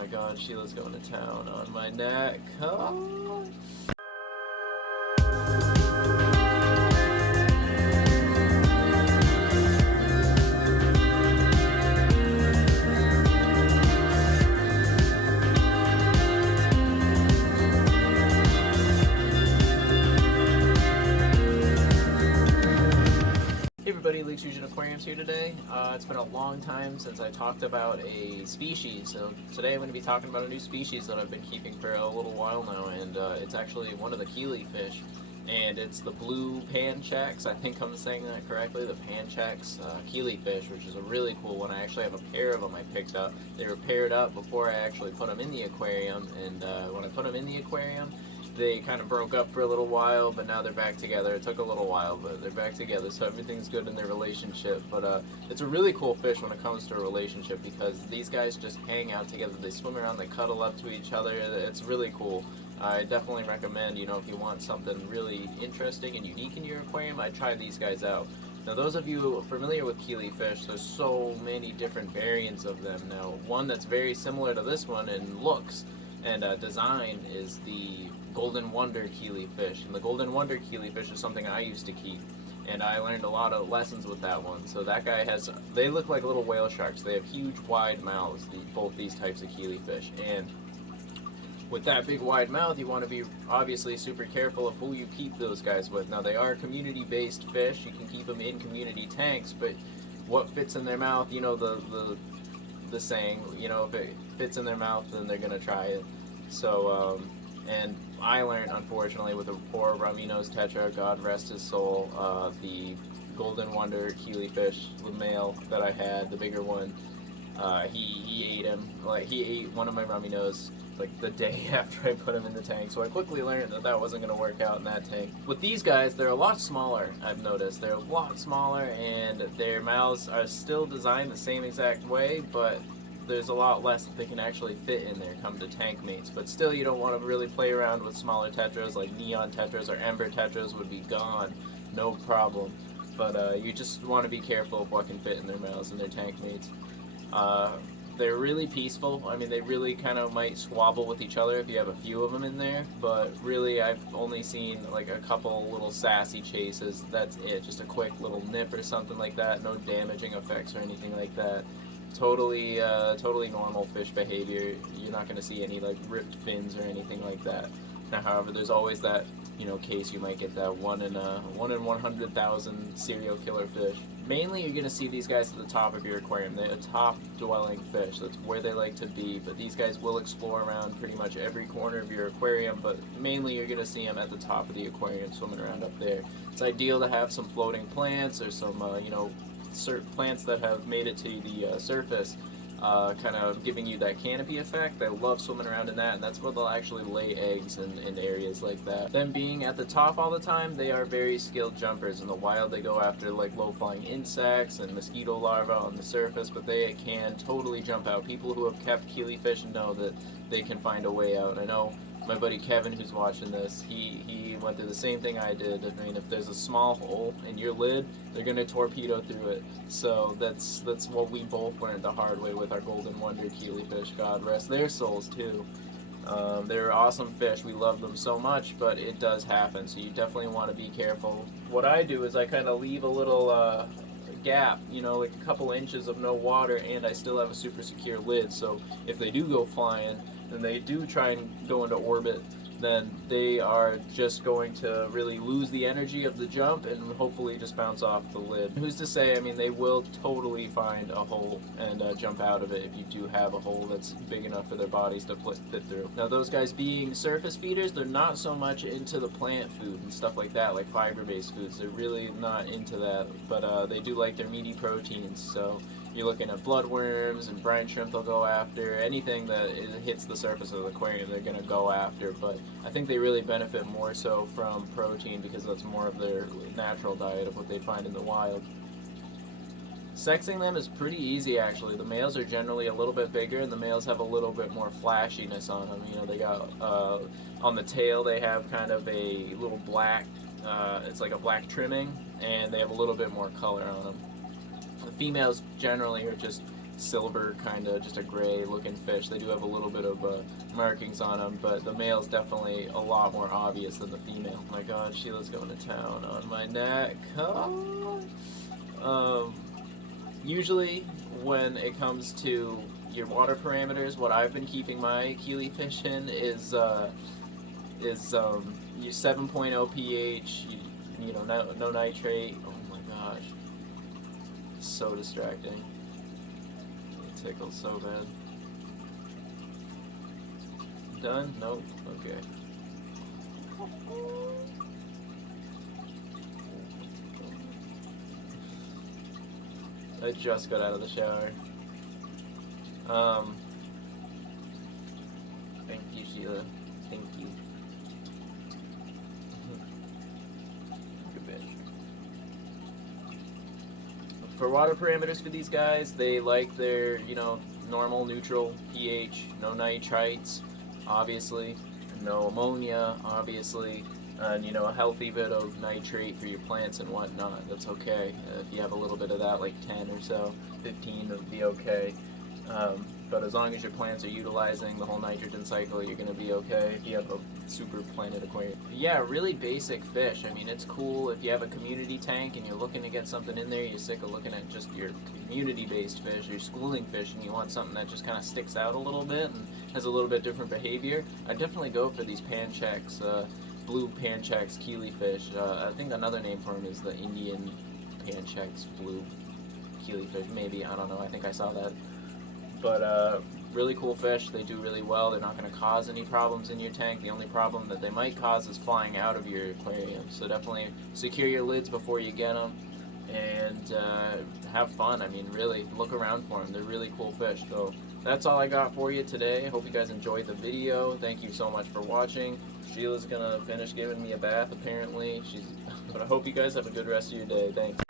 my god, Sheila's going to town on my neck. Oh. Hey everybody, Leaks Fusion Aquariums here today. It's been a long time since I talked about a species, so today I'm going to be talking about a new species that I've been keeping for a little while now, and it's actually one of the Killifish, and it's the blue panchax. I think I'm saying that correctly, the panchax Killifish, which is a really cool one. I actually have a pair of them I picked up. They were paired up before I actually put them in the aquarium, and when I put them in the aquarium, they kind of broke up for a little while, but now they're back together. It took a little while, but they're back together, so everything's good in their relationship. But it's a really cool fish when it comes to a relationship, because these guys just hang out together. They swim around, they cuddle up to each other. It's really cool. I definitely recommend, you know, if you want something really interesting and unique in your aquarium, I'd try these guys out. Now, those of you familiar with Killifish, there's so many different variants of them. Now, one that's very similar to this one in looks and design is the Golden Wonder Killifish, and the Golden Wonder Killifish is something I used to keep, and I learned a lot of lessons with that one. So that guy has, they look like little whale sharks. They have huge wide mouths, both these types of Killifish, and with that big wide mouth, you want to be obviously super careful of who you keep those guys with. Now, they are community-based fish. You can keep them in community tanks, but what fits in their mouth, you know, the saying, you know, if it fits in their mouth, then they're gonna try it. So and I learned, unfortunately, with the poor rummy-nosed tetra, God rest his soul, the Golden Wonder Killifish, the male that I had, the bigger one, he ate him. Like, he ate one of my rummy-nose like the day after I put him in the tank, so I quickly learned that that wasn't going to work out in that tank. With these guys, they're a lot smaller, I've noticed. They're a lot smaller, and their mouths are still designed the same exact way, but there's a lot less that they can actually fit in there come to tank mates. But still, you don't want to really play around with smaller tetras, like neon tetras or ember tetras would be gone, no problem. But you just want to be careful of what can fit in their mouths and their tank mates. They're really peaceful. I mean, they really kind of might squabble with each other if you have a few of them in there, but really I've only seen like a couple little sassy chases. That's it, just a quick little nip or something like that. No damaging effects or anything like that. Totally normal fish behavior. You're not going to see any like ripped fins or anything like that. Now, however, there's always that, you know, case you might get that one in 100,000 serial killer fish. Mainly, you're going to see these guys at the top of your aquarium. They're a top-dwelling fish. That's where they like to be. But these guys will explore around pretty much every corner of your aquarium. But mainly, you're going to see them at the top of the aquarium, swimming around up there. It's ideal to have some floating plants or some, you know, plants that have made it to the surface, kind of giving you that canopy effect. They love swimming around in that, and that's where they'll actually lay eggs in areas like that. Them being at the top all the time, they are very skilled jumpers. In the wild, they go after like low-flying insects and mosquito larvae on the surface, but they can totally jump out. People who have kept Killifish know that they can find a way out. I know my buddy Kevin, who's watching this, he went through the same thing I did. I mean, if there's a small hole in your lid, they're going to torpedo through it. So that's what we both learned the hard way with our Golden Wonder Killifish. God rest their souls, too. They're awesome fish. We love them so much, but it does happen, so you definitely want to be careful. What I do is I kind of leave a little gap, you know, like a couple inches of no water, and I still have a super secure lid, so if they do go flying and they do try and go into orbit, then they are just going to really lose the energy of the jump and hopefully just bounce off the lid. Who's to say? I mean, they will totally find a hole and jump out of it if you do have a hole that's big enough for their bodies to fit through. Now, those guys being surface feeders, they're not so much into the plant food and stuff like that, like fiber-based foods. They're really not into that, but they do like their meaty proteins, so you're looking at bloodworms and brine shrimp they'll go after. Anything that hits the surface of the aquarium, they're going to go after. But I think they really benefit more so from protein because that's more of their natural diet of what they find in the wild. Sexing them is pretty easy, actually. The males are generally a little bit bigger, and the males have a little bit more flashiness on them. You know, they got, on the tail, they have kind of a little black, it's like a black trimming, and they have a little bit more color on them. The females generally are just silver kind of, just a gray looking fish. They do have a little bit of markings on them, but the male's definitely a lot more obvious than the female. Oh my god, Sheila's going to town on my neck. Usually when it comes to your water parameters, what I've been keeping my Killifish in is your 7.0 pH, you know, no nitrate. Oh my gosh, so distracting. It tickles so bad. Done? Nope. Okay. I just got out of the shower. Thank you, Sheila. Thank you. Good bitch. For water parameters for these guys, they like their, you know, normal neutral pH, no nitrites, obviously, no ammonia, obviously, and, you know, a healthy bit of nitrate for your plants and whatnot. That's okay. If you have a little bit of that, like 10 or so, 15, would be okay. But as long as your plants are utilizing the whole nitrogen cycle, you're going to be okay if you have a super planet aquarium. Yeah, really basic fish. I mean, it's cool if you have a community tank and you're looking to get something in there, you're sick of looking at just your community-based fish, your schooling fish, and you want something that just kind of sticks out a little bit and has a little bit different behavior. I definitely go for these panchax, blue panchax Killifish. I think another name for them is the Indian panchax blue Killifish, maybe, I don't know, I think I saw that. But really cool fish. They do really well. They're not going to cause any problems in your tank. The only problem that they might cause is flying out of your aquarium. So definitely secure your lids before you get them and have fun. I mean, really, look around for them. They're really cool fish. So that's all I got for you today. Hope you guys enjoyed the video. Thank you so much for watching. Sheila's going to finish giving me a bath, apparently. But I hope you guys have a good rest of your day. Thanks.